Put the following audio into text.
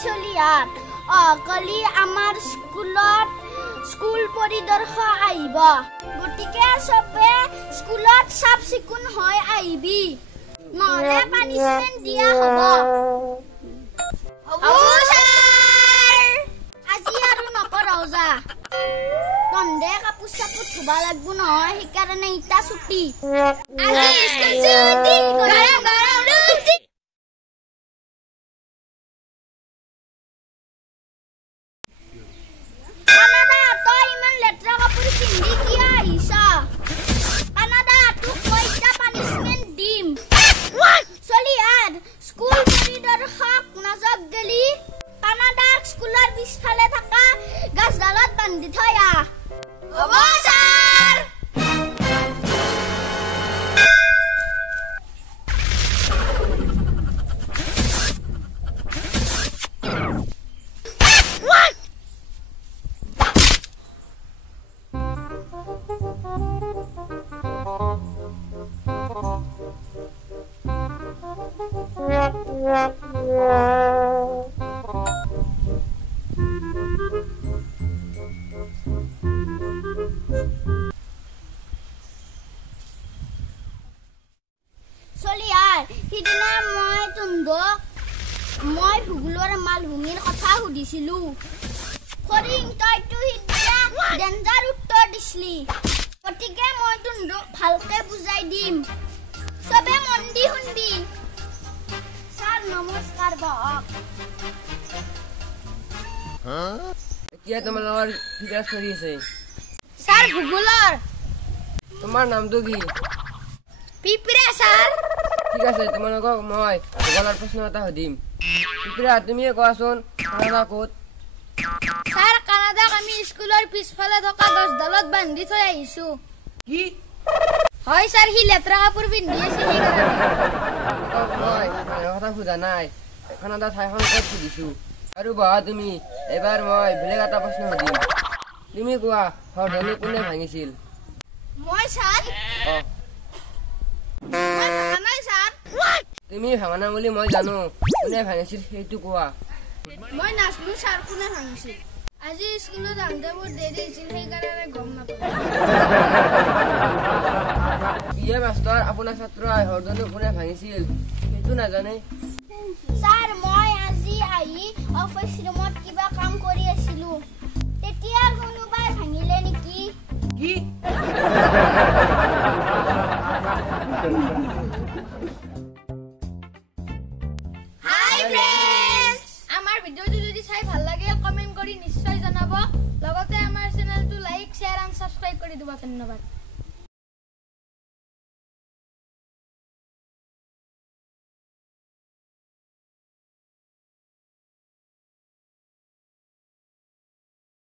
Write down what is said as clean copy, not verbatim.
চলিয়াত কালি আমাৰ স্কুল পৰিদৰ্শন আহিব গতিকে সবে স্কুলত সাফ চিকুণ হৈ আহিবি নহলে পানিশমেন্ট দিয়া হ'ব স্যাৰ আজি আৰু নকৰাও যা তন্দে কাপোৰ চাপোৰ ধুবা লাগব নহয় সেইকাৰণে ইটা ছুটি আজি স্কুল ছুটি গৰম গৰম ৰুটি কানাডা তই ইমান লেট্ৰা কাপোৰ পিন্ধি কিয় আহিছা কানাডা তোক মই ইটা পানিশমেন্ট দিম চলি আদ স্কুল পৰিদৰ্শক নাজক গলি কানাডা স্কুলৰ পিছফালে থকা গাছডালত বান্ধি থৈ আহ হ'ব ছাৰ মই ভূগোলৰ মালভূমিৰ কথা সুধিছিলো ফৰিং তইতো হিদিয়া ডেঞ্জাৰ উত্তৰ দিছলি গতিকে মই তুন্দক ভালকে বুজাই দিম সবে মন দি শুনবি স্যাৰ নমস্কাৰ বহক এতিয়া তোমালোকৰ কি ক্লাছ কৰি আছে স্যাৰ ভূগোলৰ তোমাৰ নামটো কি পিপৰা স্যাৰ ঠিক আছে তোমালোকক মই ভূগোলৰ প্ৰশ্ন এটা সুধিম পিপৰা তুমিয়ে কোৱাচোন কানাডা ক'ত স্যাৰ কানাডাক আমি স্কুলৰ পিছফালে থকা গছডালত বান্ধি থৈ আহিছো কি হয় স্যাৰ হি লেট্ৰা কাপোৰ পিন্ধি আছে সেইকাৰণে মই কথা সোধা নাই কানাডা ঠাইখন ক'ত সুধিছো আৰু বহা তুমি এবাৰ মই বেলেগ এটা প্ৰশ্ন সুধিম তুমি কোৱা হৰধনু কোনে ভাঙিছিল মই স্যাৰ তুমি ভাঙা বুলি মই জানো কোনে ভাঙিছিল সেইটো কোৱা মই নাজনো স্যাৰ কোনে ভাঙিছিল আজি স্কুলত আহোঁতে মোৰ দেৰি হৈছিল সেইকাৰণে গম নাপালোঁ বিয়ে মাষ্টৰ আপোনাৰ ছাত্ৰ হৰধনু কোনে ভাঙিছিল সেইটো নাজানে স্যাৰ মই আজি আহি অফিচ ৰুমত কিবা কাম কৰি আছিলো তেতিয়া কোনোবাই ভাঙিলে নেকি কি হাই ফ্ৰেন্ডস আমাৰ ভিডিওটো যদি চাই ভাল লাগে কমেন্ট কৰি নিশ্চয় জনাব লগতে আমাৰ চেনেলটো লাইক শেয়াৰ এণ্ড সাবস্ক্ৰাইব কৰি দিব ধন্যবাদ